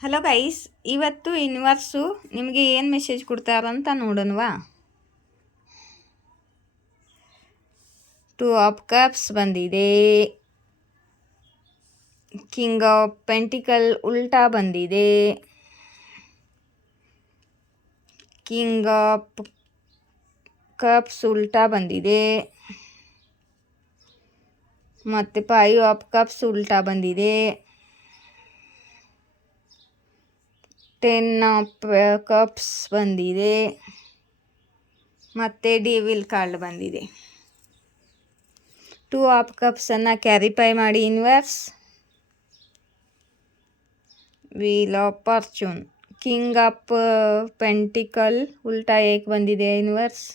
Hello guys, ಇವತ್ತು universe ನಿಮಗೆ ಏನು ಮೆಸೇಜ್ ಕೊಡ್ತಾರಂತ ನೋಡೋಣವಾ. 2 ಆಫ್ ಕಪ್ಸ್ ಬಂದಿದೆ, ಕಿಂಗ್ ಆಫ್ ಪೆಂಟಿಕಲ್ ಉಲ್ಟಾ ಬಂದಿದೆ, ಕಿಂಗ್ ಆಫ್ ಕಪ್ಸ್ ಉಲ್ಟಾ ಬಂದಿದೆ, ಮತ್ತು 5 ಆಫ್ ಕಪ್ಸ್ ಉಲ್ಟಾ ಬಂದಿದೆ, 10 ಆಫ್ ಕಪ್ಸ್ ಬಂದಿದೆ, ಮತ್ತು ಡೆವಿಲ್ ಕಾರ್ಡ್ ಬಂದಿದೆ. 2 ಆಫ್ ಕಪ್ಸನ್ನು ಕ್ಯಾರಿಫೈ ಮಾಡಿ universe. Wheel of fortune, king of pentacle ಉಲ್ಟಾ ಏಕೆ ಬಂದಿದೆ ಯೂನಿವರ್ಸ್.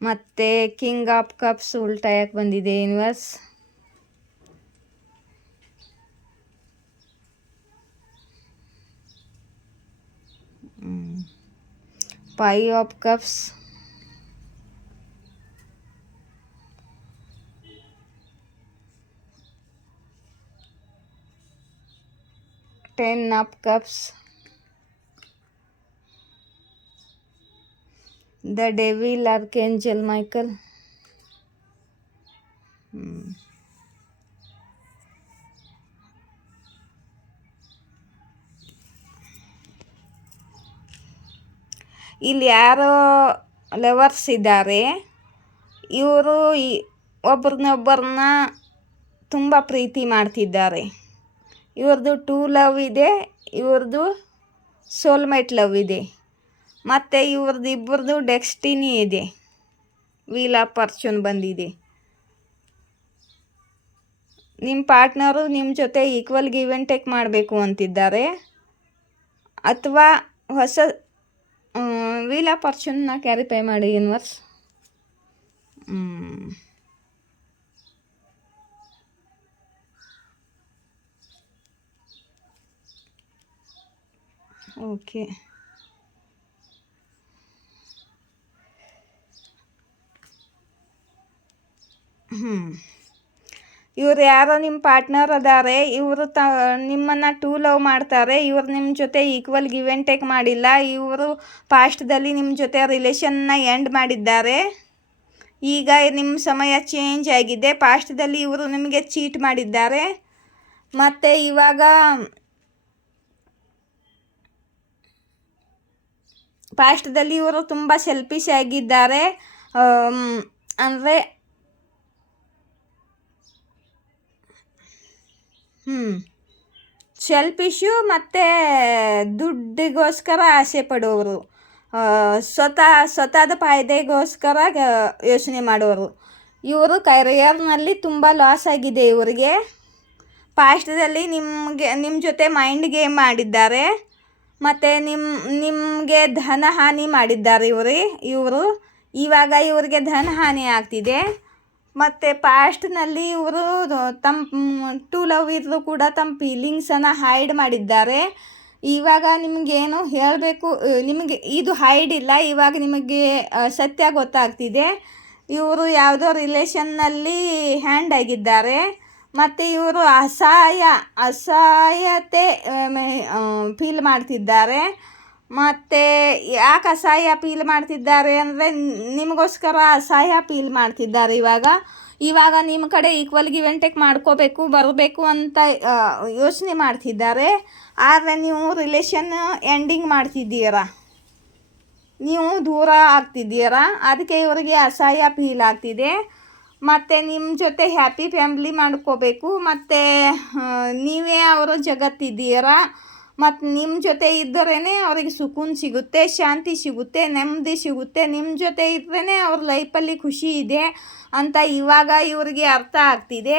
ಮತ್ತು ಕಿಂಗ್ ಆಫ್ ಕಪ್ಸ್ ಉಲ್ಟಾ ಯಾಕೆ ಬಂದಿದೆ universe. 5 of cups, 10 of cups, the devil archangel Michael. ಇಲ್ಲಿ ಯಾರೋ ಲವರ್ಸ್ ಇದ್ದಾರೆ. ಇವರು ಒಬ್ರನ್ನೊಬ್ಬರನ್ನ ತುಂಬ ಪ್ರೀತಿ ಮಾಡ್ತಿದ್ದಾರೆ. ಇವ್ರದ್ದು 2 ಲವ್ ಇದೆ, ಇವ್ರದ್ದು ಸೋಲ್ಮೇಟ್ ಲವ್ ಇದೆ, ಮತ್ತು ಇವ್ರದ್ದು ಇಬ್ಬರದು ಡೆಸ್ಟಿನಿ ಇದೆ. ವೀಲ್ ಆಫ್ ಫಾರ್ಚೂನ್ ಬಂದಿದೆ. ನಿಮ್ಮ ಪಾರ್ಟ್ನರು ನಿಮ್ಮ ಜೊತೆ ಈಕ್ವಲ್ ಗಿವ್ ಆ್ಯಂಡ್ ಟೇಕ್ ಮಾಡಬೇಕು ಅಂತಿದ್ದಾರೆ, ಅಥವಾ ಹೊಸ ವೀಲ್ ಆಫ್ ಫಾರ್ಚೂನ್ನ ಕ್ಯಾರಿಫೈ ಮಾಡಿ ಯೂನಿವರ್ಸ್. ಓಕೆ, ಇವ್ರು ಯಾರೋ ನಿಮ್ಮ ಪಾರ್ಟ್ನರ್ ಅದಾರೆ. ಇವರು ನಿಮ್ಮನ್ನು 2 ಲವ್ ಮಾಡ್ತಾರೆ. ಇವ್ರು ನಿಮ್ಮ ಜೊತೆ ಈಕ್ವಲ್ ಗಿವ್ ಆ್ಯಂಡ್ ಟೇಕ್ ಮಾಡಿಲ್ಲ. ಇವರು ಪಾಸ್ಟ್ದಲ್ಲಿ ನಿಮ್ಮ ಜೊತೆ ರಿಲೇಷನ್ನ ಎಂಡ್ ಮಾಡಿದ್ದಾರೆ. ಈಗ ನಿಮ್ಮ ಸಮಯ ಚೇಂಜ್ ಆಗಿದೆ. ಪಾಸ್ಟ್ದಲ್ಲಿ ಇವರು ನಿಮಗೆ ಚೀಟ್ ಮಾಡಿದ್ದಾರೆ, ಮತ್ತು ಇವಾಗ ಪಾಸ್ಟ್ದಲ್ಲಿ ಇವರು ತುಂಬ ಸೆಲ್ಫಿಶ್ ಆಗಿದ್ದಾರೆ. ಅಂದರೆ ಸೆಲ್ಫಿಶು ಮತ್ತು ದುಡ್ಡಿಗೋಸ್ಕರ ಆಸೆ ಪಡೋರು, ಸ್ವತಃದ ಫಾಯ್ದೆಗೋಸ್ಕರ ಯೋಚನೆ ಮಾಡೋರು. ಇವರು ಕರಿಯರ್ನಲ್ಲಿ ತುಂಬ ಲಾಸ್ ಆಗಿದೆ ಇವರಿಗೆ. ಪಾಸ್ಟ್ದಲ್ಲಿ ನಿಮ್ಮ ಜೊತೆ ಮೈಂಡ್ ಗೇಮ್ ಮಾಡಿದ್ದಾರೆ, ಮತ್ತು ನಿಮಗೆ ಧನ ಹಾನಿ ಮಾಡಿದ್ದಾರೆ ಇವರು. ಇವಾಗ ಇವರಿಗೆ ಧನ ಹಾನಿ ಆಗ್ತಿದೆ. ಮತ್ತು ಪಾಸ್ಟ್ನಲ್ಲಿ ಇವರು ತಮ್ಮ 2 ಲವ್ ಇದ್ದರೂ ಕೂಡ ತಮ್ಮ ಫೀಲಿಂಗ್ಸನ್ನು ಹೈಡ್ ಮಾಡಿದ್ದಾರೆ. ಇವಾಗ ನಿಮಗೇನು ಹೇಳಬೇಕು, ನಿಮಗೆ ಇದು ಹೈಡ್ ಇಲ್ಲ. ಇವಾಗ ನಿಮಗೆ ಸತ್ಯ ಗೊತ್ತಾಗ್ತಿದೆ. ಇವರು ಯಾವುದೋ ರಿಲೇಷನ್ನಲ್ಲಿ ಹ್ಯಾಂಡ್ ಆಗಿದ್ದಾರೆ, ಮತ್ತು ಇವರು ಅಸಹಾಯತೆ ಫೀಲ್ ಮಾಡ್ತಿದ್ದಾರೆ. ಮತ್ತು ಯಾಕೆ ಅಸಹಾಯ ಫೀಲ್ ಮಾಡ್ತಿದ್ದಾರೆ ಅಂದರೆ ನಿಮಗೋಸ್ಕರ ಅಸಹಾಯ ಫೀಲ್ ಮಾಡ್ತಿದ್ದಾರೆ. ಇವಾಗ ನಿಮ್ಮ ಕಡೆ ಈಕ್ವಲ್ ಗಿವ್ ಆ್ಯಂಡ್ ಟೇಕ್ ಮಾಡ್ಕೋಬೇಕು, ಬರಬೇಕು ಅಂತ ಯೋಚನೆ ಮಾಡ್ತಿದ್ದಾರೆ. ಆದರೆ ನೀವು ರಿಲೇಷನ್ ಎಂಡಿಂಗ್ ಮಾಡ್ತಿದ್ದೀರಾ, ನೀವು ದೂರ ಆಗ್ತಿದ್ದೀರಾ. ಅದಕ್ಕೆ ಇವರಿಗೆ ಅಸಹಾಯ ಫೀಲ್ ಆಗ್ತಿದೆ. ಮತ್ತು ನಿಮ್ಮ ಜೊತೆ ಹ್ಯಾಪಿ ಫ್ಯಾಮ್ಲಿ ಮಾಡ್ಕೋಬೇಕು, ಮತ್ತು ನೀವೇ ಅವರ ಜಗತ್ತಿದ್ದೀರಾ. ಮತ್ತು ನಿಮ್ಮ ಜೊತೆ ಇದ್ದರೇ ಅವ್ರಿಗೆ ಸುಕೂನ್ ಸಿಗುತ್ತೆ, ಶಾಂತಿ ಸಿಗುತ್ತೆ, ನೆಮ್ಮದಿ ಸಿಗುತ್ತೆ. ನಿಮ್ಮ ಜೊತೆ ಇದ್ರೇ ಅವ್ರ ಲೈಫಲ್ಲಿ ಖುಷಿ ಇದೆ ಅಂತ ಇವಾಗ ಇವರಿಗೆ ಅರ್ಥ ಆಗ್ತಿದೆ.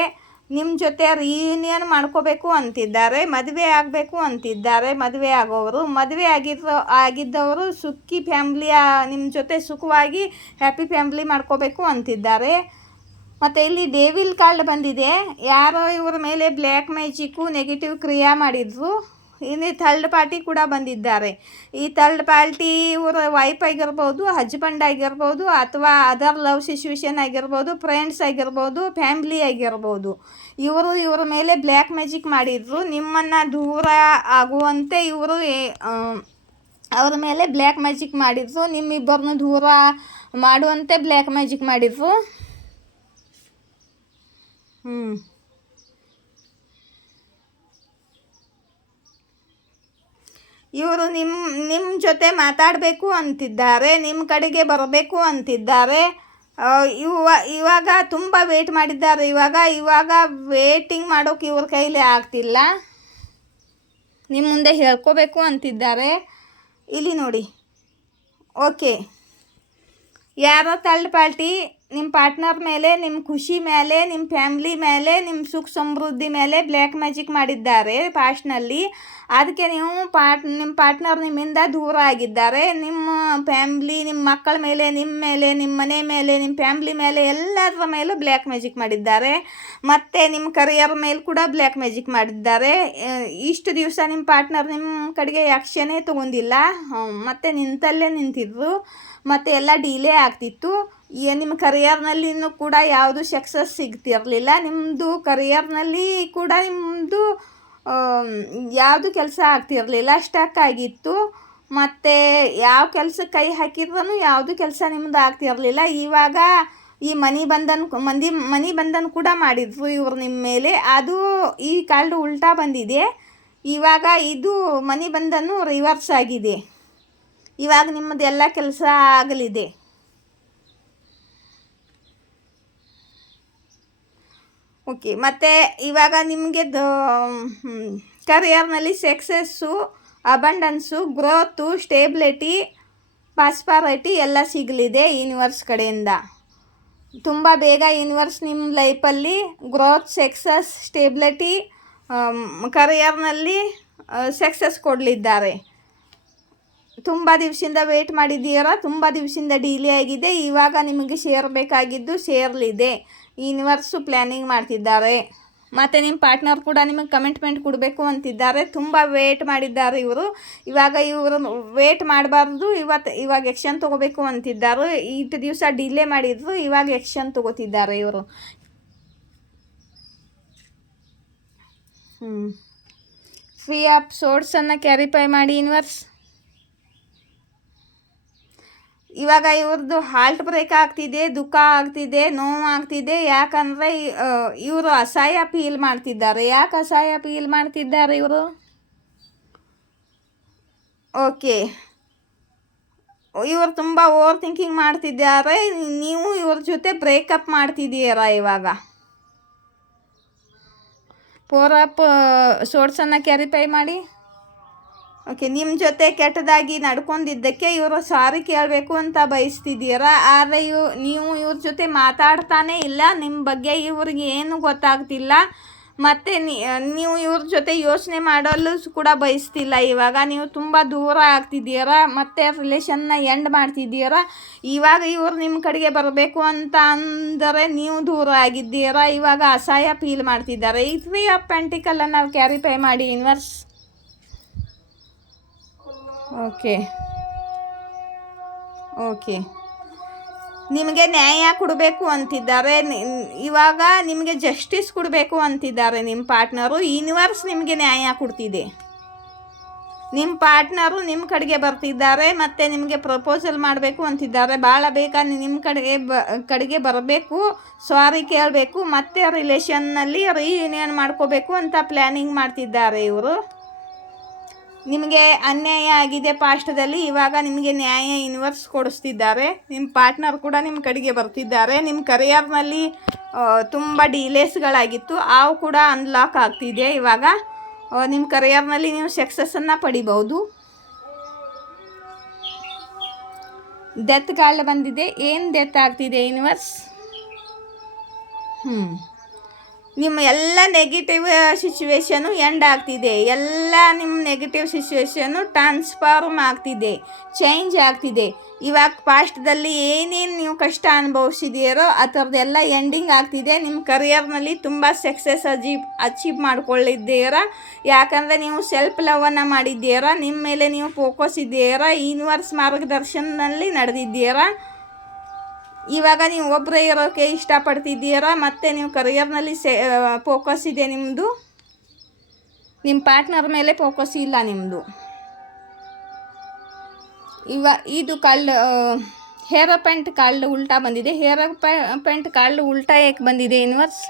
ನಿಮ್ಮ ಜೊತೆ ರೀಯೂನಿಯನ್ ಮಾಡ್ಕೋಬೇಕು ಅಂತಿದ್ದಾರೆ, ಮದುವೆ ಆಗಬೇಕು ಅಂತಿದ್ದಾರೆ. ಮದುವೆ ಆಗೋವರು, ಮದುವೆ ಆಗಿದ್ದವರು ಸುಖಿ ಫ್ಯಾಮ್ಲಿಯ ನಿಮ್ಮ ಜೊತೆ ಸುಖವಾಗಿ ಹ್ಯಾಪಿ ಫ್ಯಾಮ್ಲಿ ಮಾಡ್ಕೋಬೇಕು ಅಂತಿದ್ದಾರೆ. ಮತ್ತು ಇಲ್ಲಿ ಡೆವಿಲ್ ಕಾರ್ಡ್ ಬಂದಿದೆ. ಯಾರೋ ಇವ್ರ ಮೇಲೆ ಬ್ಲ್ಯಾಕ್ ಮ್ಯಾಜಿಕ್ಕು ನೆಗೆಟಿವ್ ಕ್ರಿಯೆ ಮಾಡಿದ್ರು. ಇನ್ನು ಥರ್ಡ್ ಪಾರ್ಟಿ ಕೂಡ ಬಂದಿದ್ದಾರೆ. ಈ ಥರ್ಡ್ ಪಾರ್ಟಿ ಇವರ ವೈಫ್ ಆಗಿರ್ಬೋದು, ಹಸ್ಬೆಂಡ್ ಆಗಿರ್ಬೋದು, ಅಥವಾ ಅದರ್ ಲವ್ ಸಿಚುವೇಶನ್ ಆಗಿರ್ಬೋದು, ಫ್ರೆಂಡ್ಸ್ ಆಗಿರ್ಬೋದು, ಫ್ಯಾಮ್ಲಿ ಆಗಿರ್ಬೋದು. ಇವರ ಮೇಲೆ ಬ್ಲ್ಯಾಕ್ ಮ್ಯಾಜಿಕ್ ಮಾಡಿದ್ರು. ನಿಮ್ಮನ್ನು ದೂರ ಆಗುವಂತೆ ಇವರು ಅವ್ರ ಮೇಲೆ ಬ್ಲ್ಯಾಕ್ ಮ್ಯಾಜಿಕ್ ಮಾಡಿದ್ರು. ನಿಮ್ಮಿಬ್ಬರನ್ನು ದೂರ ಮಾಡುವಂತೆ ಬ್ಲ್ಯಾಕ್ ಮ್ಯಾಜಿಕ್ ಮಾಡಿದ್ರು. ಇವರು ನಿಮ್ಮ ಜೊತೆ ಮಾತಾಡಬೇಕು ಅಂತಿದ್ದಾರೆ, ನಿಮ್ಮ ಕಡೆಗೆ ಬರಬೇಕು ಅಂತಿದ್ದಾರೆ. ಇವಾಗ ತುಂಬ ವೇಟ್ ಮಾಡಿದ್ದಾರೆ. ಇವಾಗ ವೇಟಿಂಗ್ ಮಾಡೋಕೆ ಇವ್ರ ಕೈಲಿ ಆಗ್ತಿಲ್ಲ. ನಿಮ್ಮ ಮುಂದೆ ಹೇಳ್ಕೋಬೇಕು ಅಂತಿದ್ದಾರೆ. ಇಲ್ಲಿ ನೋಡಿ. ಓಕೆ, ಯಾರೋ ಥರ್ಡ್ ಪಾರ್ಟಿ ನಿಮ್ಮ ಪಾರ್ಟ್ನರ್ ಮೇಲೆ, ನಿಮ್ಮ ಖುಷಿ ಮೇಲೆ, ನಿಮ್ಮ ಫ್ಯಾಮ್ಲಿ ಮೇಲೆ, ನಿಮ್ಮ ಸುಖ ಸಮೃದ್ಧಿ ಮೇಲೆ ಬ್ಲ್ಯಾಕ್ ಮ್ಯಾಜಿಕ್ ಮಾಡಿದ್ದಾರೆ ಪಾಸ್ಟ್ನಲ್ಲಿ. ಅದಕ್ಕೆ ನೀವು ನಿಮ್ಮ ಪಾರ್ಟ್ನರ್ ನಿಮ್ಮಿಂದ ದೂರ ಆಗಿದ್ದಾರೆ. ನಿಮ್ಮ ಫ್ಯಾಮ್ಲಿ, ನಿಮ್ಮ ಮಕ್ಕಳ ಮೇಲೆ, ನಿಮ್ಮ ಮನೆ ಮೇಲೆ, ನಿಮ್ಮ ಫ್ಯಾಮ್ಲಿ ಮೇಲೆ ಎಲ್ಲದರ ಮೇಲೂ ಬ್ಲ್ಯಾಕ್ ಮ್ಯಾಜಿಕ್ ಮಾಡಿದ್ದಾರೆ. ಮತ್ತು ನಿಮ್ಮ ಕರಿಯರ್ ಮೇಲೆ ಕೂಡ ಬ್ಲ್ಯಾಕ್ ಮ್ಯಾಜಿಕ್ ಮಾಡಿದ್ದಾರೆ. ಇಷ್ಟು ದಿವಸ ನಿಮ್ಮ ಪಾರ್ಟ್ನರ್ ನಿಮ್ಮ ಕಡೆಗೆ ಆ್ಯಕ್ಷನೇ ತೊಗೊಂಡಿಲ್ಲ, ಮತ್ತು ನಿಂತಲ್ಲೇ ನಿಂತಿದ್ರು, ಮತ್ತು ಎಲ್ಲ ಡಿಲೇ ಆಗ್ತಿತ್ತು. ನಿಮ್ಮ ಕರಿಯರ್ನಲ್ಲಿನೂ ಕೂಡ ಯಾವುದು ಸಕ್ಸಸ್ ಸಿಗ್ತಿರಲಿಲ್ಲ. ನಿಮ್ಮದು ಕರಿಯರ್ನಲ್ಲಿ ಕೂಡ ನಿಮ್ಮದು ಯಾವುದು ಕೆಲಸ ಆಗ್ತಿರಲಿಲ್ಲ, ಸ್ಟಕ್ ಆಗಿತ್ತು. ಮತ್ತು ಯಾವ ಕೆಲಸಕ್ಕೆ ಕೈ ಹಾಕಿದ್ರೂ ಯಾವುದು ಕೆಲಸ ನಿಮ್ಮದು ಆಗ್ತಿರಲಿಲ್ಲ. ಇವಾಗ ಈ ಮನಿ ಬಂಧನ ಕೂಡ ಮಾಡಿದ್ರು ಇವರು ನಿಮ್ಮ ಮೇಲೆ. ಅದು ಈ ಕಾರ್ಡ್ ಉಲ್ಟಾ ಬಂದಿದೆ. ಇವಾಗ ಇದು ಮನಿ ಬಂಧನ ರಿವರ್ಸ್ ಆಗಿದೆ. ಇವಾಗ ನಿಮ್ಮದು ಎಲ್ಲ ಕೆಲಸ ಆಗಲಿದೆ. ಓಕೆ, ಮತ್ತು ಇವಾಗ ನಿಮಗೆ ಕರಿಯರ್ನಲ್ಲಿ ಸಕ್ಸಸ್ಸು, ಅಬಂಡೆನ್ಸು, ಗ್ರೋತು, ಸ್ಟೇಬಿಲಿಟಿ, ಪ್ರಾಸ್ಪರಿಟಿ ಎಲ್ಲ ಸಿಗಲಿದೆ ಯೂನಿವರ್ಸ್ ಕಡೆಯಿಂದ. ತುಂಬ ಬೇಗ ಯೂನಿವರ್ಸ್ ನಿಮ್ಮ ಲೈಫಲ್ಲಿ ಗ್ರೋತ್, ಸಕ್ಸಸ್, ಸ್ಟೇಬಿಲಿಟಿ, ಕರಿಯರ್ನಲ್ಲಿ ಸಕ್ಸಸ್ ಕೊಡಲಿದ್ದಾರೆ. ತುಂಬ ದಿವಸದಿಂದ ವೇಟ್ ಮಾಡಿದ್ದೀರಾ, ತುಂಬ ದಿವಸದಿಂದ ಡಿಲೇ ಆಗಿದೆ. ಇವಾಗ ನಿಮಗೆ ಸೇರಬೇಕಾಗಿದ್ದು ಸೇರಲಿದೆ. ಯೂನಿವರ್ಸು ಪ್ಲ್ಯಾನಿಂಗ್ ಮಾಡ್ತಿದ್ದಾರೆ. ಮತ್ತು ನಿಮ್ಮ ಪಾರ್ಟ್ನರ್ ಕೂಡ ನಿಮಗೆ ಕಮಿಟ್ಮೆಂಟ್ ಕೊಡಬೇಕು ಅಂತಿದ್ದಾರೆ. ತುಂಬ ವೇಟ್ ಮಾಡಿದ್ದಾರೆ ಇವರು. ಇವರು ವೇಟ್ ಮಾಡಬಾರ್ದು, ಇವಾಗ ಎಕ್ಷನ್ ತೊಗೋಬೇಕು ಅಂತಿದ್ದಾರೆ. ಇಷ್ಟು ದಿವಸ ಡಿಲೇ ಮಾಡಿದ್ರು, ಇವಾಗ ಎಕ್ಷನ್ ತೊಗೋತಿದ್ದಾರೆ ಇವರು. ಫ್ರೀ ಆಫ್ ಸೋರ್ಸನ್ನು ಕ್ಯಾರಿಫೈ ಮಾಡಿ ಯೂನಿವರ್ಸ್. ಇವಾಗ ಇವ್ರದ್ದು ಹಾರ್ಟ್ ಬ್ರೇಕ್ ಆಗ್ತಿದೆ, ದುಃಖ ಆಗ್ತಿದೆ, ನೋವು ಆಗ್ತಿದೆ. ಯಾಕಂದರೆ ಇವರು ಅಸಹ್ಯ ಫೀಲ್ ಮಾಡ್ತಿದ್ದಾರೆ. ಯಾಕೆ ಅಸಹ್ಯ ಫೀಲ್ ಮಾಡ್ತಿದ್ದಾರೆ ಇವರು? ಓಕೆ, ಇವರು ತುಂಬ ಓವರ್ ಥಿಂಕಿಂಗ್ ಮಾಡ್ತಿದ್ದಾರೆ. ನೀವು ಇವ್ರ ಜೊತೆ ಬ್ರೇಕಪ್ ಮಾಡ್ತಿದ್ದೀರಾ ಇವಾಗ. ಫೋರ್ ಆಫ್ ಸೋರ್ಸನ್ನು ಕ್ಯಾರಿಫೈ ಮಾಡಿ. ಓಕೆ, ನಿಮ್ಮ ಜೊತೆ ಕೆಟ್ಟದಾಗಿ ನಡ್ಕೊಂಡಿದ್ದಕ್ಕೆ ಇವರು ಸಾರಿ ಕೇಳಬೇಕು ಅಂತ ಬಯಸ್ತಿದ್ದೀರಾ. ಆದರೆ ನೀವು ಇವ್ರ ಜೊತೆ ಮಾತಾಡ್ತಾನೇ ಇಲ್ಲ. ನಿಮ್ಮ ಬಗ್ಗೆ ಇವ್ರಿಗೆ ಏನು ಗೊತ್ತಾಗ್ತಿಲ್ಲ. ಮತ್ತು ನೀವು ಇವ್ರ ಜೊತೆ ಯೋಚನೆ ಮಾಡಲು ಕೂಡ ಬಯಸ್ತಿಲ್ಲ. ಇವಾಗ ನೀವು ತುಂಬ ದೂರ ಆಗ್ತಿದ್ದೀರಾ, ಮತ್ತು ರಿಲೇಷನ್ನ ಎಂಡ್ ಮಾಡ್ತಿದ್ದೀರಾ. ಇವಾಗ ಇವರು ನಿಮ್ಮ ಕಡೆಗೆ ಬರಬೇಕು ಅಂತ ಅಂದರೆ ನೀವು ದೂರ ಆಗಿದ್ದೀರಾ. ಇವಾಗ ಅಸಹ್ಯ ಫೀಲ್ ಮಾಡ್ತಿದ್ದಾರೆ. ಈ 3 ಆಫ್ ಪೆಂಟಿಕಲನ್ನು ನಾವು ಕ್ಯಾರಿಫೈ ಮಾಡಿ ಯೂನಿವರ್ಸ್. ಓಕೆ, ನಿಮಗೆ ನ್ಯಾಯ ಕೊಡಬೇಕು ಅಂತಿದ್ದಾರೆ. ಇವಾಗ ನಿಮಗೆ ಜಸ್ಟಿಸ್ ಕೊಡಬೇಕು ಅಂತಿದ್ದಾರೆ ನಿಮ್ಮ ಪಾರ್ಟ್ನರು. ಯೂನಿವರ್ಸ್ ನಿಮಗೆ ನ್ಯಾಯ ಕೊಡ್ತಿದೆ. ನಿಮ್ಮ ಪಾರ್ಟ್ನರು ನಿಮ್ಮ ಕಡೆಗೆ ಬರ್ತಿದ್ದಾರೆ, ಮತ್ತು ನಿಮಗೆ ಪ್ರಪೋಸಲ್ ಮಾಡಬೇಕು ಅಂತಿದ್ದಾರೆ. ಭಾಳ ಬೇಕಾ ನಿಮ್ಮ ಕಡೆಗೆ ಬರಬೇಕು, ಸಾರಿ ಕೇಳಬೇಕು, ಮತ್ತು ರಿಲೇಷನ್ನಲ್ಲಿ ರೀಯೂನಿಯನ್ ಮಾಡ್ಕೋಬೇಕು ಅಂತ ಪ್ಲ್ಯಾನಿಂಗ್ ಮಾಡ್ತಿದ್ದಾರೆ ಇವರು. ನಿಮಗೆ ಅನ್ಯಾಯ ಆಗಿದೆ ಪಾಸ್ಟದಲ್ಲಿ. ಇವಾಗ ನಿಮಗೆ ನ್ಯಾಯ ಯೂನಿವರ್ಸ್ ಕೊಡಿಸ್ತಿದ್ದಾರೆ. ನಿಮ್ಮ ಪಾರ್ಟ್ನರ್ ಕೂಡ ನಿಮ್ಮ ಕಡೆಗೆ ಬರ್ತಿದ್ದಾರೆ. ನಿಮ್ಮ ಕರಿಯರ್ನಲ್ಲಿ ತುಂಬ ಡಿಲೇಸ್ಗಳಾಗಿತ್ತು, ಅವು ಕೂಡ ಅನ್ಲಾಕ್ ಆಗ್ತಿದೆ. ಇವಾಗ ನಿಮ್ಮ ಕರಿಯರ್ನಲ್ಲಿ ನೀವು ಸಕ್ಸಸ್ಸನ್ನು ಪಡಿಬಹುದು. ಡೆತ್ ಕಾರ್ಡ್ ಬಂದಿದೆ. ಏನು ಡೆತ್ ಆಗ್ತಿದೆ ಯೂನಿವರ್ಸ್? ನಿಮ್ಮ ಎಲ್ಲ ನೆಗೆಟಿವ್ ಸಿಚುವೇಶನು ಎಂಡ್ ಆಗ್ತಿದೆ. ಎಲ್ಲ ನಿಮ್ಮ ನೆಗೆಟಿವ್ ಸಿಚುವೇಶನು ಟ್ರಾನ್ಸ್ಫಾರ್ಮ್ ಆಗ್ತಿದೆ, ಚೇಂಜ್ ಆಗ್ತಿದೆ. ಇವಾಗ ಪಾಸ್ಟ್ದಲ್ಲಿ ಏನೇನು ನೀವು ಕಷ್ಟ ಅನುಭವಿಸಿದ್ದೀರೋ ಆ ಥರದ್ದೆಲ್ಲ ಎಂಡಿಂಗ್ ಆಗ್ತಿದೆ. ನಿಮ್ಮ ಕರಿಯರ್ನಲ್ಲಿ ತುಂಬ ಸಕ್ಸಸ್ ಅಚೀವ್ ಮಾಡ್ಕೊಳ್ಳಿದ್ದೀರಾ. ಯಾಕಂದರೆ ನೀವು ಸೆಲ್ಫ್ ಲವನ್ನು ಮಾಡಿದ್ದೀರಾ, ನಿಮ್ಮ ಮೇಲೆ ನೀವು ಫೋಕಸ್ ಇದ್ದೀರಾ, ಯೂನಿವರ್ಸ್ ಮಾರ್ಗದರ್ಶನದಲ್ಲಿ ನಡೆದಿದ್ದೀರಾ. ಇವಾಗ ನೀವು ಒಬ್ಬರೇ ಇರೋಕ್ಕೆ ಇಷ್ಟಪಡ್ತಿದ್ದೀರಾ. ಮತ್ತು ನೀವು ಕರಿಯರ್ನಲ್ಲಿ ಫೋಕಸ್ ಇದೆ ನಿಮ್ಮದು, ನಿಮ್ಮ ಪಾರ್ಟ್ನರ್ ಮೇಲೆ ಫೋಕಸ್ ಇಲ್ಲ ನಿಮ್ಮದು. ಇದು ಹೇರ್ ಪೆಂಟ್ ಕಾಲ್ಡ್ ಉಲ್ಟಾ ಬಂದಿದೆ. ಹೇರ್ ಪೆಂಟ್ ಕಾಲ್ಡ್ ಉಲ್ಟಾ ಏಕೆ ಬಂದಿದೆ ಯೂನಿವರ್ಸ್?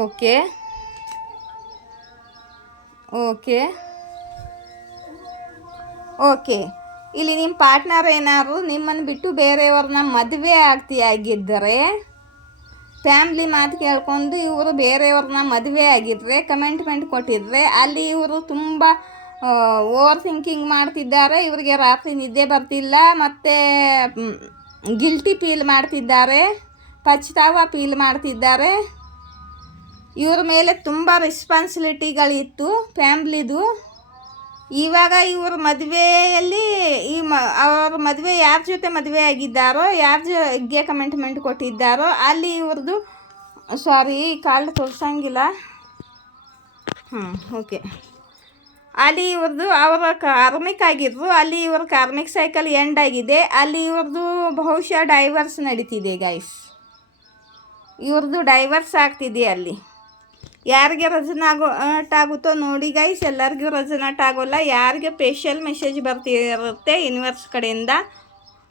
ಓಕೆ ಓಕೆ ಓಕೆ ಇಲ್ಲಿ ನಿಮ್ಮ ಪಾರ್ಟ್ನರ್ ಏನಾದ್ರು ನಿಮ್ಮನ್ನು ಬಿಟ್ಟು ಬೇರೆಯವ್ರನ್ನ ಮದುವೆ ಆಗಿದ್ದರೆ, ಫ್ಯಾಮ್ಲಿ ಮಾತು ಕೇಳ್ಕೊಂಡು ಇವರು ಬೇರೆಯವ್ರನ್ನ ಮದುವೆ ಆಗಿದ್ದರೆ, ಕಮೆಂಟ್ಮೆಂಟ್ ಕೊಟ್ಟಿದ್ರೆ, ಅಲ್ಲಿ ಇವರು ತುಂಬ ಓವರ್ ಥಿಂಕಿಂಗ್ ಮಾಡ್ತಿದ್ದಾರೆ. ಇವರಿಗೆ ರಾತ್ರಿ ನಿದ್ದೆ ಬರ್ತಿಲ್ಲ, ಮತ್ತು ಗಿಲ್ಟಿ ಫೀಲ್ ಮಾಡ್ತಿದ್ದಾರೆ, ಪಶ್ಚಾತ್ತಾಪ ಫೀಲ್ ಮಾಡ್ತಿದ್ದಾರೆ. ಇವ್ರ ಮೇಲೆ ತುಂಬ ರೆಸ್ಪಾನ್ಸಿಬಿಲಿಟಿಗಳಿತ್ತು ಫ್ಯಾಮ್ಲಿದು. ಇವಾಗ ಇವ್ರ ಮದುವೆಯಲ್ಲಿ ಅವ್ರ ಮದುವೆ ಯಾರ ಜೊತೆ ಮದುವೆ ಆಗಿದ್ದಾರೋ, ಯಾರ ಜೊತೆಗೆ ಕಮೆಂಟ್ಮೆಂಟ್ ಕೊಟ್ಟಿದ್ದಾರೋ ಅಲ್ಲಿ ಇವ್ರದ್ದು ಕಾರ್ಡ್ ತೋರಿಸಂಗಿಲ್ಲ. ಓಕೆ, ಅಲ್ಲಿ ಇವ್ರದ್ದು ಅವರ ಕಾರ್ಮಿಕ್ ಆಗಿದ್ರು, ಅಲ್ಲಿ ಇವ್ರ ಕಾರ್ಮಿಕ್ ಸೈಕಲ್ ಎಂಡ್ ಆಗಿದೆ. ಅಲ್ಲಿ ಇವ್ರದ್ದು ಬಹುಶಃ ಡೈವರ್ಸ್ ನಡೀತಿದೆ ಇವ್ರದ್ದು ಡೈವರ್ಸ್ ಆಗ್ತಿದೆ. ಅಲ್ಲಿ ಯಾರಿಗೆ ರೆಸನೇಟ್ ಆಗುತ್ತೋ ನೋಡಿ ಗೈಸ್, ಎಲ್ಲರಿಗೂ ರೆಸನೇಟ್ ಆಗೋಲ್ಲ. ಯಾರಿಗೆ ಸ್ಪೆಷಲ್ ಮೆಸೇಜ್ ಬರ್ತಿರುತ್ತೆ ಯೂನಿವರ್ಸ್ ಕಡೆಯಿಂದ,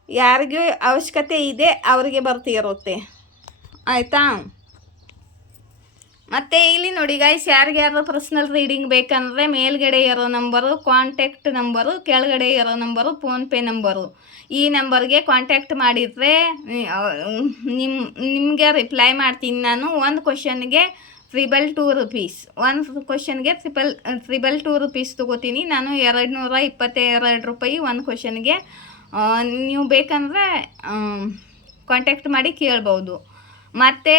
ಯಾರಿಗೆ ಅವಶ್ಯಕತೆ ಇದೆ ಅವರಿಗೆ ಬರ್ತಿರುತ್ತೆ, ಆಯಿತಾ? ಮತ್ತು ಇಲ್ಲಿ ನೋಡಿ ಗೈಸ್, ಯಾರಿಗ್ಯಾರು ಪರ್ಸ್ನಲ್ ರೀಡಿಂಗ್ ಬೇಕಂದರೆ ಮೇಲ್ಗಡೆ ಇರೋ ನಂಬರು ಕಾಂಟ್ಯಾಕ್ಟ್ ನಂಬರು, ಕೆಳಗಡೆ ಇರೋ ನಂಬರು ಫೋನ್ಪೇ ನಂಬರು. ಈ ನಂಬರ್ಗೆ ಕಾಂಟ್ಯಾಕ್ಟ್ ಮಾಡಿದರೆ ನಿಮಗೆ ರಿಪ್ಲೈ ಮಾಡ್ತೀನಿ ನಾನು. ಒಂದು ಕ್ವಶನ್ಗೆ 222 ರೂಪೀಸ್, ಒಂದು ಕ್ವಶನ್ಗೆ 222 ರೂಪೀಸ್ ತೊಗೋತೀನಿ ನಾನು. 222 ರೂಪಾಯಿ ಒಂದು ಕ್ವಶನ್ಗೆ. ನೀವು ಬೇಕಂದರೆ ಕಾಂಟ್ಯಾಕ್ಟ್ ಮಾಡಿ ಕೇಳ್ಬೋದು. ಮತ್ತು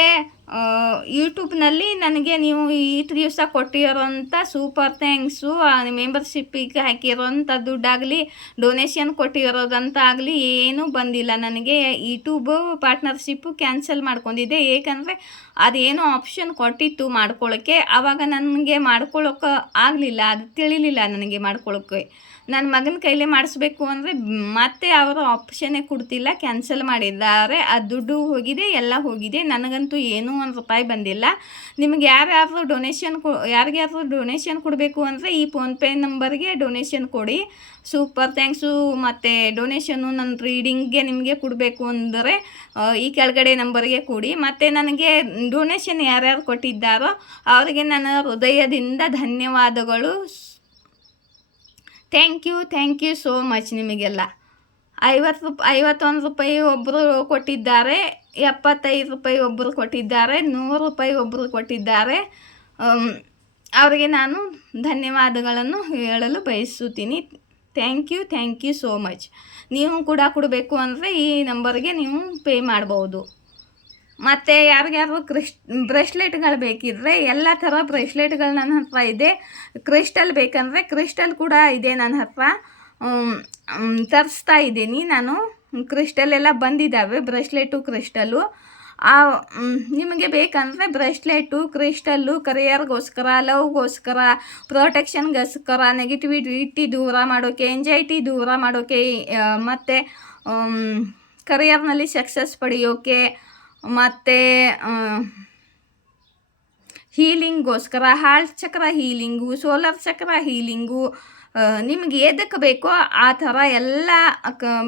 ಯೂಟ್ಯೂಬ್ನಲ್ಲಿ ನನಗೆ ನೀವು ಇಷ್ಟು ದಿವಸ ಕೊಟ್ಟಿರೋಂಥ ಸೂಪರ್ ಥ್ಯಾಂಕ್ಸು, ಮೆಂಬರ್ಶಿಪ್ಪಿಗೆ ಹಾಕಿರೋಂಥ ದುಡ್ಡಾಗಲಿ, ಡೊನೇಷನ್ ಕೊಟ್ಟಿರೋದಂತ ಆಗಲಿ ಏನೂ ಬಂದಿಲ್ಲ ನನಗೆ. ಯೂಟ್ಯೂಬು ಪಾರ್ಟ್ನರ್ಶಿಪ್ಪು ಕ್ಯಾನ್ಸಲ್ ಮಾಡ್ಕೊಂಡಿದ್ದೆ. ಏಕೆಂದರೆ ಅದೇನೋ ಆಪ್ಷನ್ ಕೊಟ್ಟಿತ್ತು ಮಾಡ್ಕೊಳ್ಳೋಕ್ಕೆ, ಆವಾಗ ನನಗೆ ಮಾಡ್ಕೊಳ್ಳೋಕೆ ಆಗಲಿಲ್ಲ, ಅದು ತಿಳಿಲಿಲ್ಲ ನನಗೆ ಮಾಡ್ಕೊಳ್ಳೋಕ್ಕೆ. ನನ್ನ ಮಗನ ಕೈಲೇ ಮಾಡಿಸ್ಬೇಕು ಅಂದರೆ ಮತ್ತೆ ಅವರು ಆಪ್ಷನ್ನೇ ಕೊಡ್ತಿಲ್ಲ, ಕ್ಯಾನ್ಸಲ್ ಮಾಡಿದ್ದಾರೆ. ಆ ದುಡ್ಡು ಹೋಗಿದೆ, ಎಲ್ಲ ಹೋಗಿದೆ. ನನಗಂತೂ ಏನೂ ₹1 ಬಂದಿಲ್ಲ. ನಿಮಗೆ ಯಾರ್ಯಾರು ಯಾರಿಗಾದ್ರೂ ಡೊನೇಷನ್ ಕೊಡಬೇಕು ಅಂದರೆ ಈ ಫೋನ್ಪೇ ನಂಬರ್ಗೆ ಡೊನೇಷನ್ ಕೊಡಿ. Super thanks. ಮತ್ತು ಡೊನೇಷನ್ನು ನನ್ನ ರೀಡಿಂಗ್ಗೆ ನಿಮಗೆ ಕೊಡಬೇಕು ಅಂದರೆ ಈ ಕೆಳಗಡೆ ನಂಬರ್ಗೆ ಕೊಡಿ. ಮತ್ತು ನನಗೆ ಡೊನೇಷನ್ ಯಾರ್ಯಾರು ಕೊಟ್ಟಿದ್ದಾರೋ ಅವರಿಗೆ ನನ್ನ ಹೃದಯದಿಂದ ಧನ್ಯವಾದಗಳು. ಥ್ಯಾಂಕ್ ಯು ಸೋ ಮಚ್ ನಿಮಗೆಲ್ಲ. 51 ರೂಪಾಯಿ ಒಬ್ಬರು ಕೊಟ್ಟಿದ್ದಾರೆ, 75 ರೂಪಾಯಿ ಒಬ್ಬರು ಕೊಟ್ಟಿದ್ದಾರೆ, 100 ರೂಪಾಯಿ ಒಬ್ಬರು ಕೊಟ್ಟಿದ್ದಾರೆ. ಅವರಿಗೆ ನಾನು ಧನ್ಯವಾದಗಳನ್ನು ಹೇಳಲು ಬಯಸುತ್ತೀನಿ. Thank you so much. ನೀವು ಕೂಡ ಕೊಡಬೇಕು ಅಂದರೆ ಈ ನಂಬರ್ಗೆ ನೀವು ಪೇ ಮಾಡ್ಬೋದು. ಮತ್ತು ಯಾರಿಗಾದ್ರು ಬ್ರೇಸ್ಲೆಟ್ಗಳು ಬೇಕಿದ್ರೆ ಎಲ್ಲ ಥರ ಬ್ರೇಸ್ಲೆಟ್ಗಳು ನನ್ನ ಹತ್ರ ಇದೆ. ಕ್ರಿಸ್ಟಲ್ ಬೇಕಂದರೆ ಕ್ರಿಸ್ಟಲ್ ಕೂಡ ಇದೆ ನನ್ನ ಹತ್ರ, ತರಿಸ್ತಾ ಇದ್ದೀನಿ ನಾನು. ಕ್ರಿಸ್ಟಲ್ ಎಲ್ಲ ಬಂದಿದ್ದಾವೆ, ಬ್ರೇಸ್ಲೆಟು ಕ್ರಿಸ್ಟಲ್ಲು. ನಿಮಗೆ ಬೇಕಂದರೆ ಬ್ರೇಸ್ಲೆಟು ಕ್ರಿಸ್ಟಲ್ಲು ಕರಿಯರ್ಗೋಸ್ಕರ, ಲವ್ಗೋಸ್ಕರ, ಪ್ರೊಟೆಕ್ಷನ್ಗೋಸ್ಕರ, ನೆಗೆಟಿವಿಟಿ ದೂರ ಮಾಡೋಕ್ಕೆ, ಎಂಜೈಟಿ ದೂರ ಮಾಡೋಕ್ಕೆ, ಮತ್ತು ಕರಿಯರ್ನಲ್ಲಿ ಸಕ್ಸಸ್ ಪಡೆಯೋಕ್ಕೆ, ಮತ್ತು ಹೀಲಿಂಗ್ಗೋಸ್ಕರ, ಹಾರ್ಟ್ ಚಕ್ರ ಹೀಲಿಂಗು, ಸೋಲಾರ್ ಚಕ್ರ ಹೀಲಿಂಗು, ನಿಮಗೆ ಎದಕ್ಕೆ ಬೇಕೋ ಆ ಥರ ಎಲ್ಲ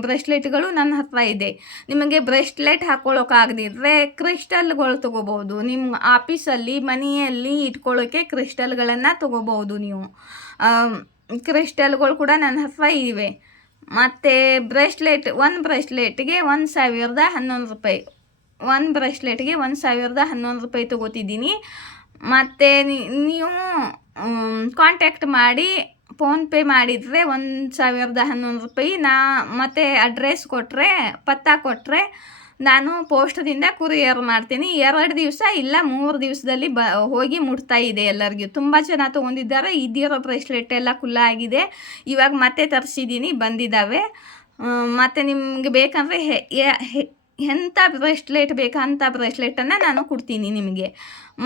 ಬ್ರೇಸ್ಲೆಟ್ಗಳು ನನ್ನ ಹತ್ರ ಇದೆ. ನಿಮಗೆ ಬ್ರೇಸ್ಲೆಟ್ ಹಾಕ್ಕೊಳ್ಳೋಕ್ಕಾಗದಿದ್ರೆ ಕ್ರಿಸ್ಟಲ್ಗಳು ತೊಗೋಬೋದು. ನಿಮ್ಮ ಆಫೀಸಲ್ಲಿ ಮನೆಯಲ್ಲಿ ಇಟ್ಕೊಳ್ಳೋಕ್ಕೆ ಕ್ರಿಸ್ಟಲ್ಗಳನ್ನು ತೊಗೋಬೋದು ನೀವು. ಕ್ರಿಸ್ಟಲ್ಗಳು ಕೂಡ ನನ್ನ ಹತ್ರ ಇವೆ. ಮತ್ತು ಒಂದು ಬ್ರೇಸ್ಲೆಟ್ಗೆ 1011 ರೂಪಾಯಿ, ಒಂದು ಬ್ರೇಸ್ಲೆಟ್ಗೆ 1011 ರೂಪಾಯಿ ತೊಗೋತಿದ್ದೀನಿ. ಮತ್ತು ನೀವು ಕಾಂಟ್ಯಾಕ್ಟ್ ಮಾಡಿ ಫೋನ್ಪೇ ಮಾಡಿದರೆ 1011 ರೂಪಾಯಿ. ಮತ್ತು ಅಡ್ರೆಸ್ ಕೊಟ್ಟರೆ, ಪತ್ತ ಕೊಟ್ಟರೆ ನಾನು ಪೋಸ್ಟದಿಂದ ಕುರಿಯರ್ ಮಾಡ್ತೀನಿ. 2 ದಿವಸ ಇಲ್ಲ 3 ದಿವಸದಲ್ಲಿ ಹೋಗಿ ಮುಟ್ತಾ ಇದೆ ಎಲ್ಲರಿಗೂ. ತುಂಬ ಜನ ತೊಗೊಂಡಿದ್ದಾರೆ. ಇದ್ದಿರೋ ಬ್ರೇಸ್ಲೆಟ್ ಎಲ್ಲ ಖುಲ್ಲಾ ಆಗಿದೆ. ಇವಾಗ ಮತ್ತೆ ತರಿಸಿದ್ದೀನಿ, ಬಂದಿದ್ದಾವೆ. ಮತ್ತು ನಿಮಗೆ ಬೇಕಂದರೆ ಎಂಥ ಬ್ರೇಸ್ಲೆಟ್ ಬೇಕಂತ ಬ್ರೇಸ್ಲೆಟನ್ನು ನಾನು ಕೊಡ್ತೀನಿ ನಿಮಗೆ.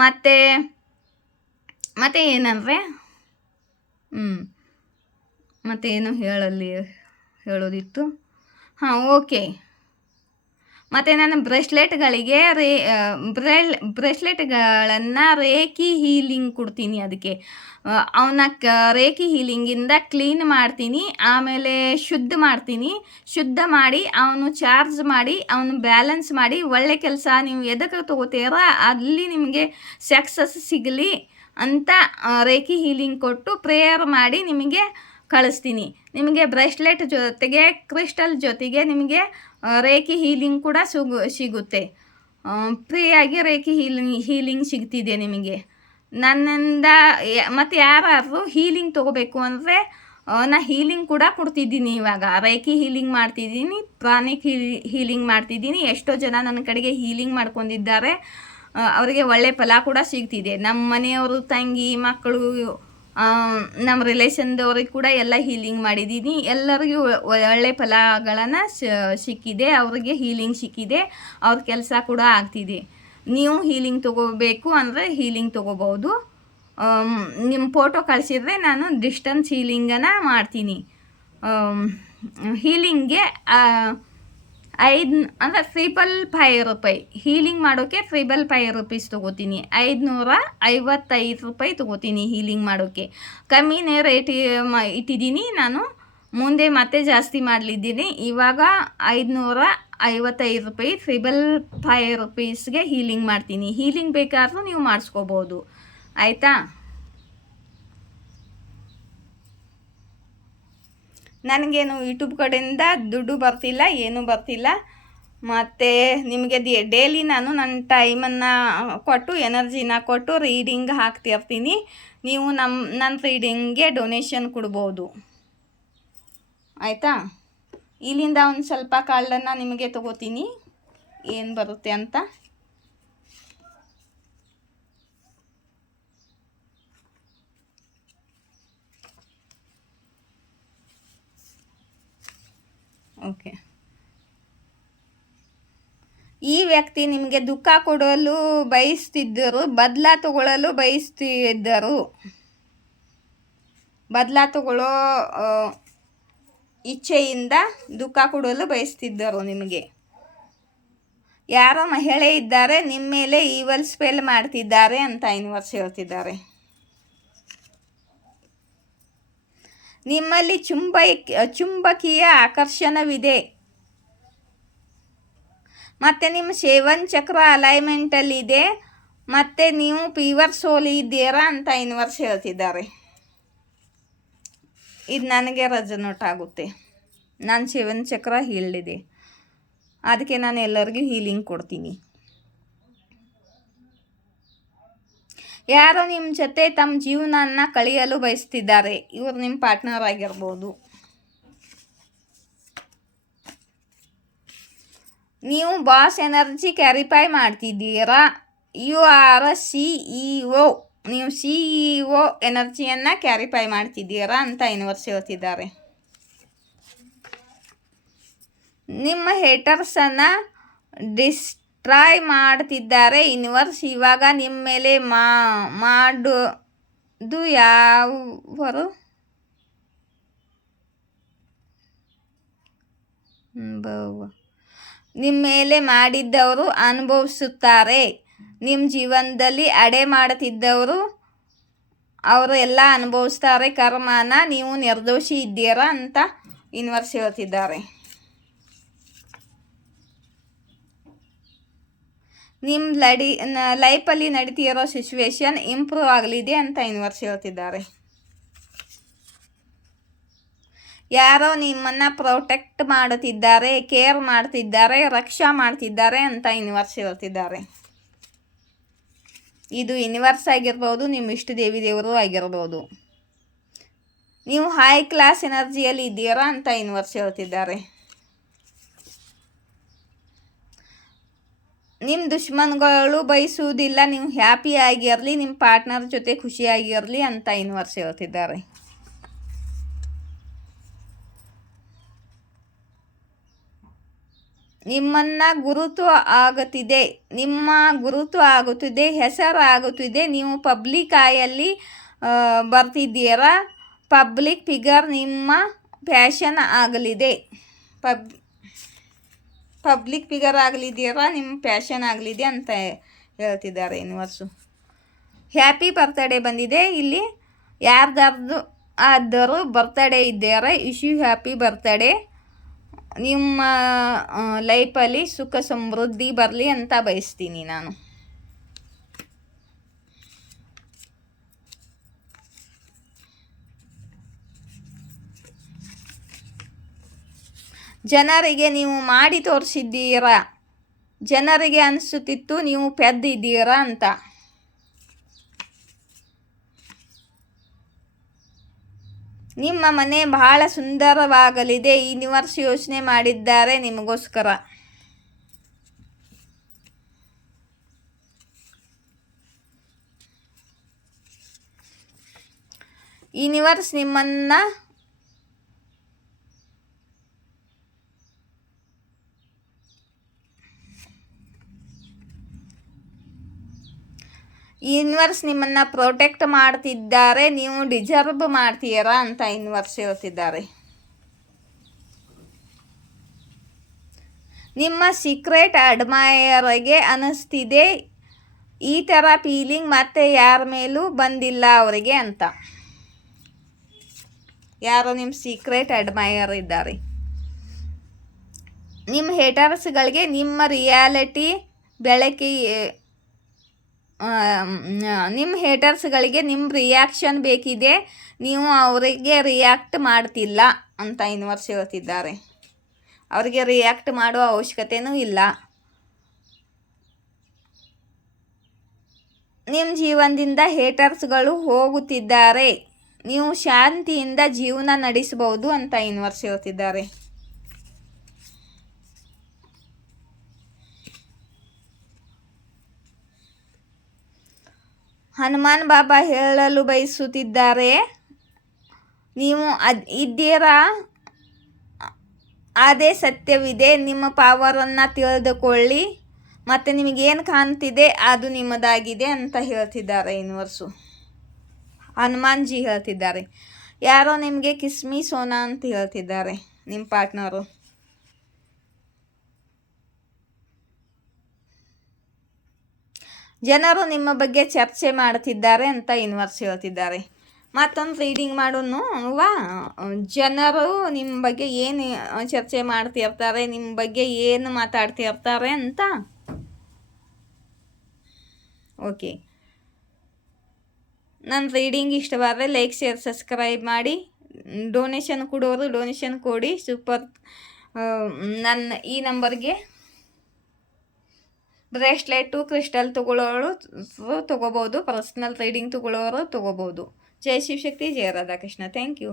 ಮತ್ತು ಏನಂದರೆ ಮತ್ತೇನು ಹೇಳೋದಿತ್ತು. ಹಾಂ, ಓಕೆ. ಮತ್ತು ನಾನು ಬ್ರೇಸ್ಲೆಟ್ಗಳಿಗೆ ಬ್ರೇಸ್ಲೆಟ್ಗಳನ್ನು ರೇಖಿ ಹೀಲಿಂಗ್ ಕೊಡ್ತೀನಿ. ಅದಕ್ಕೆ ಅವನ್ನ ರೇಖಿ ಹೀಲಿಂಗಿಂದ ಕ್ಲೀನ್ ಮಾಡ್ತೀನಿ, ಆಮೇಲೆ ಶುದ್ಧ ಮಾಡಿ ಅವನು ಚಾರ್ಜ್ ಮಾಡಿ ಅವನು ಬ್ಯಾಲೆನ್ಸ್ ಮಾಡಿ ಒಳ್ಳೆ ಕೆಲಸ ನೀವು ಎದಕ್ಕೆ ತೊಗೋತೀರ ಅಲ್ಲಿ ನಿಮಗೆ ಸಕ್ಸಸ್ ಸಿಗಲಿ ಅಂತ ರೇಖಿ ಹೀಲಿಂಗ್ ಕೊಟ್ಟು ಪ್ರೇಯರ್ ಮಾಡಿ ನಿಮಗೆ ಕಳಿಸ್ತೀನಿ. ನಿಮಗೆ ಬ್ರೇಸ್ಲೆಟ್ ಜೊತೆಗೆ ಕ್ರಿಸ್ಟಲ್ ಜೊತೆಗೆ ನಿಮಗೆ ರೇಖಿ ಹೀಲಿಂಗ್ ಕೂಡ ಸಿಗುತ್ತೆ. ಫ್ರೀಯಾಗಿ ರೇಖಿ ಹೀಲಿಂಗ್ ಸಿಗ್ತಿದೆ ನಿಮಗೆ ನನ್ನಿಂದ. ಮತ್ತು ಯಾರಾದರೂ ಹೀಲಿಂಗ್ ತೊಗೋಬೇಕು ಅಂದರೆ ನಾ ಹೀಲಿಂಗ್ ಕೂಡ ಕೊಡ್ತಿದ್ದೀನಿ. ಇವಾಗ ರೇಖಿ ಹೀಲಿಂಗ್ ಮಾಡ್ತಿದ್ದೀನಿ, ಪ್ರಾಣಿಕ್ ಹೀಲಿಂಗ್ ಮಾಡ್ತಿದ್ದೀನಿ. ಎಷ್ಟೋ ಜನ ನನ್ನ ಕಡೆಗೆ ಹೀಲಿಂಗ್ ಮಾಡ್ಕೊಂಡಿದ್ದಾರೆ, ಅವರಿಗೆ ಒಳ್ಳೆ ಫಲ ಕೂಡ ಸಿಗ್ತಿದೆ. ನಮ್ಮ ಮನೆಯವರು, ತಂಗಿ, ಮಕ್ಕಳು, ನಮ್ಮ ರಿಲೇಷನ್ದವ್ರಿಗೆ ಕೂಡ ಎಲ್ಲ ಹೀಲಿಂಗ್ ಮಾಡಿದ್ದೀನಿ. ಎಲ್ಲರಿಗೂ ಒಳ್ಳೆ ಫಲಗಳನ್ನು ಸಿಕ್ಕಿದೆ, ಅವ್ರಿಗೆ ಹೀಲಿಂಗ್ ಸಿಕ್ಕಿದೆ, ಅವ್ರ ಕೆಲಸ ಕೂಡ ಆಗ್ತಿದೆ. ನೀವು ಹೀಲಿಂಗ್ ತೊಗೋಬೇಕು ಅಂದರೆ ಹೀಲಿಂಗ್ ತೊಗೋಬೋದು. ನಿಮ್ಮ ಫೋಟೋ ಕಳಿಸಿದ್ರೆ ನಾನು ಡಿಸ್ಟೆನ್ಸ್ ಹೀಲಿಂಗನ್ನು ಮಾಡ್ತೀನಿ. ಹೀಲಿಂಗ್ಗೆ 5 ಅಂದರೆ 555 ರೂಪಾಯಿ. ಹೀಲಿಂಗ್ ಮಾಡೋಕ್ಕೆ 555 ರೂಪೀಸ್ ತೊಗೋತೀನಿ. 555 ರೂಪಾಯಿ ತೊಗೋತೀನಿ ಹೀಲಿಂಗ್ ಮಾಡೋಕ್ಕೆ. ಕಮ್ಮಿನೇ ರೇಟ್ ಇಟ್ಟಿದ್ದೀನಿ ನಾನು. ಮುಂದೆ ಮತ್ತೆ ಜಾಸ್ತಿ ಮಾಡಲಿದ್ದೀನಿ. ಇವಾಗ 555 ರೂಪಾಯಿ 555 ರೂಪೀಸ್ಗೆ ಹೀಲಿಂಗ್ ಮಾಡ್ತೀನಿ. ಹೀಲಿಂಗ್ ಬೇಕಾದ್ರೂ ನೀವು ಮಾಡಿಸ್ಕೋಬೋದು, ಆಯಿತಾ? ನನಗೇನು ಯೂಟ್ಯೂಬ್ ಕಡೆಯಿಂದ ದುಡ್ಡು ಬರ್ತಿಲ್ಲ, ಏನೂ ಬರ್ತಿಲ್ಲ. ಮತ್ತು ನಿಮಗೆ ಡೈಲಿ ನಾನು ನನ್ನ ಟೈಮನ್ನು ಕೊಟ್ಟು ಎನರ್ಜಿನ ಕೊಟ್ಟು ರೀಡಿಂಗ್ ಹಾಕ್ತಿರ್ತೀನಿ. ನೀವು ನನ್ನ ರೀಡಿಂಗ್ಗೆ ಡೊನೇಷನ್ ಕೊಡ್ಬೋದು, ಆಯಿತಾ? ಇಲ್ಲಿಂದ ಒಂದು ಸ್ವಲ್ಪ ಕಾಳನ್ನು ನಿಮಗೆ ತೊಗೋತೀನಿ, ಏನು ಬರುತ್ತೆ ಅಂತ. ಓಕೆ. ಈ ವ್ಯಕ್ತಿ ನಿಮಗೆ ದುಃಖ ಕೊಡಲು ಬಯಸ್ತಿದ್ದರು, ಬದಲ ತಗೊಳ್ಳಲು ಬಯಸ್ತಿದ್ದರು. ಬದಲ ತಗೊಳ್ಳೋ ಇಚ್ಛೆಯಿಂದ ದುಃಖ ಕೊಡಲು ಬಯಸ್ತಿದ್ದರು. ನಿಮಗೆ ಯಾರೋ ಮಹಿಳೆ ಇದ್ದಾರೆ, ನಿಮ್ಮ ಮೇಲೆ ಈವಲ್ ಸ್ಪೆಲ್ ಮಾಡ್ತಿದ್ದಾರೆ ಅಂತ ಯೂನಿವರ್ಸ್ ಹೇಳ್ತಿದ್ದಾರೆ. ನಿಮ್ಮಲ್ಲಿ ಚುಂಬಕೀಯ ಆಕರ್ಷಣವಿದೆ ಮತ್ತು ನಿಮ್ಮ 7 ಚಕ್ರ ಅಲೈನ್ಮೆಂಟಲ್ಲಿದೆ ಮತ್ತು ನೀವು ಪ್ಯೂರ್ ಸೋಲ್ ಇದ್ದೀರಾ ಅಂತ ಯೂನಿವರ್ಸ್ ಹೇಳ್ತಿದ್ದಾರೆ. ಇದು ನನಗೆ ರೆಸೊನೇಟ್ ಆಗುತ್ತೆ. ನಾನು 7 ಚಕ್ರ ಹೀಲ್ಡಿದೆ, ಅದಕ್ಕೆ ನಾನು ಎಲ್ಲರಿಗೂ ಹೀಲಿಂಗ್ ಕೊಡ್ತೀನಿ. ಯಾರೋ ನಿಮ್ಮ ಜೊತೆ ತಮ್ಮ ಜೀವನನ ಕಳೆಯಲು ಬಯಸ್ತಿದ್ದಾರೆ. ಇವರು ನಿಮ್ಮ ಪಾರ್ಟ್ನರ್ ಆಗಿರ್ಬೋದು. ನೀವು ಬಾಸ್ ಎನರ್ಜಿ ಕ್ಯಾರಿಫೈ ಮಾಡ್ತಿದ್ದೀರಾ. You are CEO. ನೀವು CEO ಎನರ್ಜಿಯನ್ನು ಕ್ಯಾರಿಫೈ ಮಾಡ್ತಿದ್ದೀರಾ ಅಂತ ಯೂನಿವರ್ಸ್ ಹೇಳ್ತಿದ್ದಾರೆ. ನಿಮ್ಮ ಹೇಟರ್ಸನ್ನು ಡಿಸ್ಟ್ರಾಯ್ ಮಾಡ್ತಿದ್ದಾರೆ ಯೂನಿವರ್ಸ್. ಇವಾಗ ನಿಮ್ಮ ಮೇಲೆ ಮಾಡೋದು ಯಾವರು? ನಿಮ್ಮ ಮೇಲೆ ಮಾಡಿದ್ದವರು ಅನುಭವಿಸುತ್ತಾರೆ. ನಿಮ್ಮ ಜೀವನದಲ್ಲಿ ಅಡೆ ಮಾಡುತ್ತಿದ್ದವರು ಅವರು ಎಲ್ಲ ಅನುಭವಿಸ್ತಾರೆ ಕರ್ಮನ. ನೀವು ನಿರ್ದೋಷಿ ಇದ್ದೀರಾ ಅಂತ ಯೂನಿವರ್ಸ್ ಹೇಳ್ತಿದ್ದಾರೆ. ನಿಮ್ಮ ಲೈಫಲ್ಲಿ ನಡೀತಿರೋ ಸಿಚುವೇಶನ್ ಇಂಪ್ರೂವ್ ಆಗಲಿದೆ ಅಂತ ಯೂನಿವರ್ಸ್ ಹೇಳ್ತಿದ್ದಾರೆ. ಯಾರೋ ನಿಮ್ಮನ್ನು ಪ್ರೊಟೆಕ್ಟ್ ಮಾಡುತ್ತಿದ್ದಾರೆ, ಕೇರ್ ಮಾಡ್ತಿದ್ದಾರೆ, ರಕ್ಷಾ ಮಾಡ್ತಿದ್ದಾರೆ ಅಂತ ಯೂನಿವರ್ಸ್ ಹೇಳ್ತಿದ್ದಾರೆ. ಇದು ಯೂನಿವರ್ಸ್ ಆಗಿರ್ಬೋದು, ನಿಮ್ಮ ಇಷ್ಟ ದೇವರು ಆಗಿರ್ಬೋದು. ನೀವು ಹೈ ಕ್ಲಾಸ್ ಎನರ್ಜಿಯಲ್ಲಿ ಇದ್ದೀರಾ ಅಂತ ಯೂನಿವರ್ಸ್ ಹೇಳ್ತಿದ್ದಾರೆ. ನಿಮ್ಮ ದುಶ್ಮನ್ಗಳು ಬಯಸುವುದಿಲ್ಲ ನೀವು ಹ್ಯಾಪಿಯಾಗಿರಲಿ, ನಿಮ್ಮ ಪಾರ್ಟ್ನರ್ ಜೊತೆ ಖುಷಿಯಾಗಿರಲಿ ಅಂತ ಯೂನಿವರ್ಸ್ ಹೇಳ್ತಿದ್ದಾರೆ. ನಿಮ್ಮ ಗುರುತು ಆಗುತ್ತಿದೆ, ಹೆಸರು ಆಗುತ್ತಿದೆ. ನೀವು ಪಬ್ಲಿಕ್ ಆಯಲ್ಲಿ ಬರ್ತಿದ್ದೀರಾ. ಪಬ್ಲಿಕ್ ಫಿಗರ್ ನಿಮ್ಮ ಪ್ಯಾಷನ್ ಆಗಲಿದೆ. ಪಬ್ಲಿಕ್ ಫಿಗರ್ ಆಗಲಿದ್ದೀರಾ, ನಿಮ್ಮ ಪ್ಯಾಷನ್ ಆಗಲಿದೆ ಅಂತ ಹೇಳ್ತಿದ್ದಾರೆ ಯೂನಿವರ್ಸು. ಹ್ಯಾಪಿ ಬರ್ತ್ಡೇ ಬಂದಿದೆ ಇಲ್ಲಿ. ಯಾರ್ದಾರ್ದು ಆದರೂ ಬರ್ತ್ಡೇ ಇದ್ದಾರೆ, ವಿಶ್ ಯು ಹ್ಯಾಪಿ ಬರ್ತ್ಡೇ. ನಿಮ್ಮ ಲೈಫಲ್ಲಿ ಸುಖ ಸಮೃದ್ಧಿ ಬರಲಿ ಅಂತ ಬಯಸ್ತೀನಿ ನಾನು. ಜನರಿಗೆ ನೀವು ಮಾಡಿ ತೋರಿಸಿದ್ದೀರಾ. ಜನರಿಗೆ ಅನಿಸುತ್ತಿತ್ತು ನೀವು ಪೆದ್ದಿದ್ದೀರಾ ಅಂತ. ನಿಮ್ಮ ಮನೆ ಬಹಳ ಸುಂದರವಾಗಲಿದೆ. ಯೂನಿವರ್ಸ್ ಯೋಚನೆ ಮಾಡಿದ್ದಾರೆ ನಿಮಗೋಸ್ಕರ. ಯೂನಿವರ್ಸ್ ನಿಮ್ಮನ್ನು ಪ್ರೊಟೆಕ್ಟ್ ಮಾಡ್ತಿದ್ದಾರೆ. ನೀವು ಡಿಸರ್ವ್ ಮಾಡ್ತೀರಾ ಅಂತ ಯೂನಿವರ್ಸ್ ಹೇಳ್ತಿದ್ದಾರೆ. ನಿಮ್ಮ ಸೀಕ್ರೆಟ್ ಅಡ್ಮೈಯರ್ಗೆ ಅನ್ನಿಸ್ತಿದೆ ಈ ಥರ ಫೀಲಿಂಗ್ ಮತ್ತೆ ಯಾರ ಮೇಲೂ ಬಂದಿಲ್ಲ ಅವರಿಗೆ ಅಂತ. ಯಾರೋ ನಿಮ್ಮ ಸೀಕ್ರೆಟ್ ಅಡ್ಮೈಯರ್ ಇದ್ದಾರೆ. ನಿಮ್ಮ ಹೇಟರ್ಸ್ಗಳಿಗೆ ನಿಮ್ಮ ರಿಯಾಲಿಟಿ ನಿಮ್ಮ ಹೇಟರ್ಸ್ಗಳಿಗೆ ನಿಮ್ಮ ರಿಯಾಕ್ಷನ್ ಬೇಕಿದೆ, ನೀವು ಅವರಿಗೆ ರಿಯಾಕ್ಟ್ ಮಾಡ್ತಿಲ್ಲ ಅಂತ ಯೂನಿವರ್ಸ್ ಹೇಳ್ತಿದ್ದಾರೆ. ಅವರಿಗೆ ರಿಯಾಕ್ಟ್ ಮಾಡುವ ಅವಶ್ಯಕತೆಯೂ ಇಲ್ಲ. ನಿಮ್ಮ ಜೀವನದಿಂದ ಹೇಟರ್ಸ್ಗಳು ಹೋಗುತ್ತಿದ್ದಾರೆ. ನೀವು ಶಾಂತಿಯಿಂದ ಜೀವನ ನಡೆಸಬಹುದು ಅಂತ ಯೂನಿವರ್ಸ್ ಹೇಳ್ತಿದ್ದಾರೆ. ಹನುಮಾನ್ ಬಾಬಾ ಹೇಳಲು ಬಯಸುತ್ತಿದ್ದಾರೆ, ನೀವು ಇದ್ದೀರಾ, ಅದೇ ಸತ್ಯವಿದೆ. ನಿಮ್ಮ ಪವರನ್ನು ತಿಳಿದುಕೊಳ್ಳಿ ಮತ್ತು ನಿಮಗೇನು ಕಾಣ್ತಿದೆ ಅದು ನಿಮ್ಮದಾಗಿದೆ ಅಂತ ಹೇಳ್ತಿದ್ದಾರೆ ಯೂನಿವರ್ಸು. ಹನುಮಾನ್ಜಿ ಹೇಳ್ತಿದ್ದಾರೆ. ಯಾರೋ ನಿಮಗೆ ಕಿಸ್ಮಿ ಸೋನಾ ಅಂತ ಹೇಳ್ತಿದ್ದಾರೆ ನಿಮ್ಮ ಪಾರ್ಟ್ನರು. ಜನರು ನಿಮ್ಮ ಬಗ್ಗೆ ಚರ್ಚೆ ಮಾಡ್ತಿದ್ದಾರೆ ಅಂತ ಯೂನಿವರ್ಸ್ ಹೇಳ್ತಿದ್ದಾರೆ. ಮತ್ತೊಂದು ರೀಡಿಂಗ್ ಮಾಡೋನು ಅಲ್ವಾ. ಜನರು ನಿಮ್ಮ ಬಗ್ಗೆ ಏನು ಚರ್ಚೆ ಮಾಡ್ತಿರ್ತಾರೆ, ನಿಮ್ಮ ಬಗ್ಗೆ ಏನು ಮಾತಾಡ್ತಿರ್ತಾರೆ ಅಂತ. ಓಕೆ, ನನ್ನ ರೀಡಿಂಗ್ ಇಷ್ಟವಾದರೆ ಲೈಕ್, ಶೇರ್, ಸಬ್ಸ್ಕ್ರೈಬ್ ಮಾಡಿ. ಡೊನೇಷನ್ ಕೊಡೋರು ಡೊನೇಷನ್ ಕೊಡಿ. ಸೂಪರ್. ನನ್ನ ಈ ನಂಬರ್ಗೆ ಬ್ರೇಸ್ಲೆಟು ಕ್ರಿಸ್ಟಲ್ ತೊಗೊಳ್ಳೋರು ತೊಗೋಬೋದು, ಪರ್ಸ್ನಲ್ ರೀಡಿಂಗ್ ತೊಗೊಳ್ಳೋರು ತೊಗೋಬೋದು. ಜೈ ಶಿವಶಕ್ತಿ, ಜಯ ರಾಧಾಕೃಷ್ಣ. Thank you.